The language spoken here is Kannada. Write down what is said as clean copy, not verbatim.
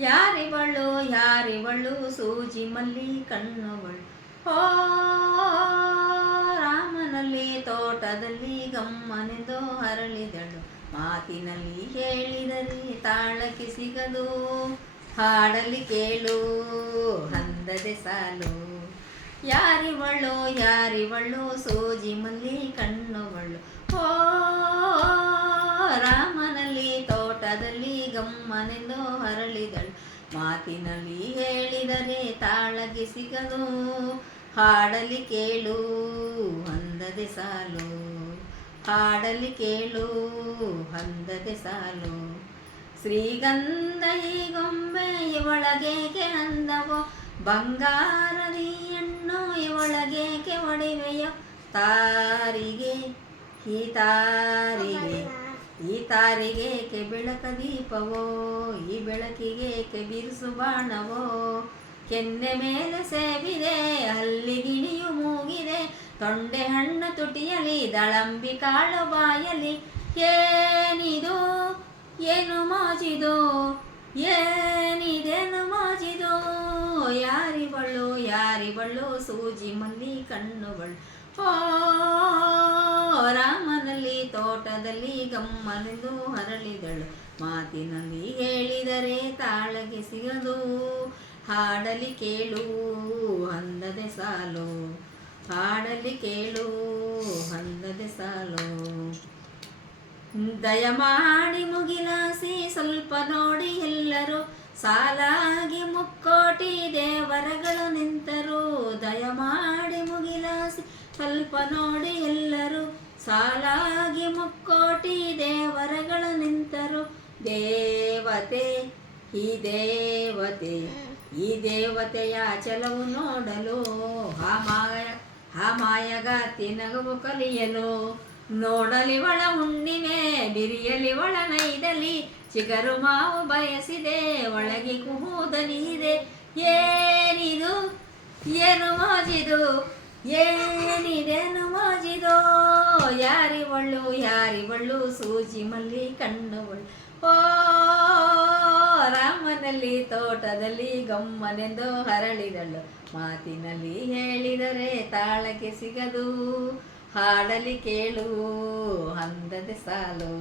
ಯಾರಿವಳು ಯಾರಿವಳು ಸೂಜಿ ಮಲ್ಲಿ ಕಣ್ಣುವಳು. ಓ ರಾಮನಲ್ಲಿ ತೋಟದಲ್ಲಿ ಗಮ್ಮನೆಂದು ಹರಳಿದಳು. ಮಾತಿನಲ್ಲಿ ಹೇಳಿದರೆ ತಾಳಕ್ಕೆ ಸಿಗದು, ಹಾಡಲಿ ಕೇಳು ಹಂದದೆ ಸಾಲು. ಯಾರಿವಳು ಯಾರಿವಳು ಸೂಜಿ ಮಲ್ಲಿ ಕಣ್ಣುವಳು. ಓ ರಾಮನಲ್ಲಿ ತೋಟದಲ್ಲಿ ಗಮ್ಮನೆಂದು ಹರಳಿದಳು. ಮಾತಿನಲ್ಲಿ ಹೇಳಿದರೆ ತಾಳಗೆ ಸಿಗದು, ಹಾಡಲಿ ಕೇಳು ಹಂದದೆ ಸಾಲು. ಹಾಡಲಿ ಕೇಳು ಹಂದದೆ ಸಾಲು. ಶ್ರೀಗಂಧ ಈ ಗೊಂಬೆ ಇವಳಗೇಕೆ ಅಂದವೋ, ಬಂಗಾರದಿ ಹೆಣ್ಣು ಇವಳಗೇಕೆ ಒಡವೆಯೋ. ತಾರಿಗೆ ಈ ತಾರಿಗೆ ಈ ತಾರಿಗೇಕೆ ಬೆಳಕ ದೀಪವೋ, ಈ ಬೆಳಕಿಗೇಕೆ ಬಿರುಸು ಬಾಣವೋ. ಕೆನ್ನೆ ಮೇಲೆ ಸೇಬಿದೆ ಹಲ್ಲಿಗಿಣಿಯು ಮೂಗಿದೆ, ತೊಂಡೆ ಹಣ್ಣು ತುಟಿಯಲಿ ದಳಂಬಿ ಕಾಳು ಬಾಯಲಿ. ಏನಿದು ಏನು ಮಾಜಿದು, ಏನಿದೇನು ಮಾಜಿದು. ಯಾರಿವಳು ಯಾರಿವಳು ಸೂಜಿ ಮಲ್ಲಿ ಕಣ್ಣುವಳು. ಓ ರಾಮನಲ್ಲಿ ತೋಟದಲ್ಲಿ ಗಮ್ಮನೆಂದು ಹರಳಿದಳು. ಮಾತಿನಲ್ಲಿ ಹೇಳಿದರೆ ತಾಳಗೆ ಸಿಗದು, ಹಾಡಲಿ ಕೇಳು ಹಂದದೆ ಸಾಲು. ಹಾಡಲಿ ಕೇಳು ಹಂದದೆ ಸಾಲು. ದಯಮಾಡಿ ಮುಗಿಲಾಸಿ ಸ್ವಲ್ಪ ನೋಡಿ ಎಲ್ಲರೂ, ಸಾಲಾಗಿ ಮುಕ್ಕೋಟಿ ದೇವರಗಳು ನಿಂತರು. ದಯಮಾಡಿ ಮುಗಿಲಾಸಿ ಸ್ವಲ್ಪ ನೋಡಿ ಎಲ್ಲರೂ, ಸಾಲಾಗಿ ಮುಕ್ಕೋಟಿ ದೇವರಗಳು ನಿಂತರು. ದೇವತೆ ಈ ದೇವತೆ ಈ ದೇವತೆಯ ಚಲವು ನೋಡಲು, ಆ ಮಾಯಗಾತಿ ನಗವು ಕಲಿಯಲು. ನೋಡಲಿವಳ ಹುಣ್ಣಿಮೆ ಬಿರಿಯಲಿವಳ ನೈದಲಿ, ಚಿಗರು ಮಾವು ಬಯಸಿದೆ ಒಳಗೆ ಕುಹೂದಲಿದೆ. ಏನಿದು ಏನು ಮಾಜಿದು, ಏನಿದೇನು ಮಾಜಿದೋ. ಯಾರಿವಳು ಯಾರಿವಳು ಸೂಜಿ ಮಲ್ಲಿ ಕಣ್ಣುವಳು. ಓ ರಾಮನಲ್ಲಿ ತೋಟದಲ್ಲಿ ಗಮ್ಮನೆಂದು ಹರಳಿದಳು. ಮಾತಿನಲ್ಲಿ ಹೇಳಿದರೆ ತಾಳಕ್ಕೆ ಸಿಗದು, ಹಾಡಲಿ ಕೇಳು ಹಂದದೆ ಸಾಲು.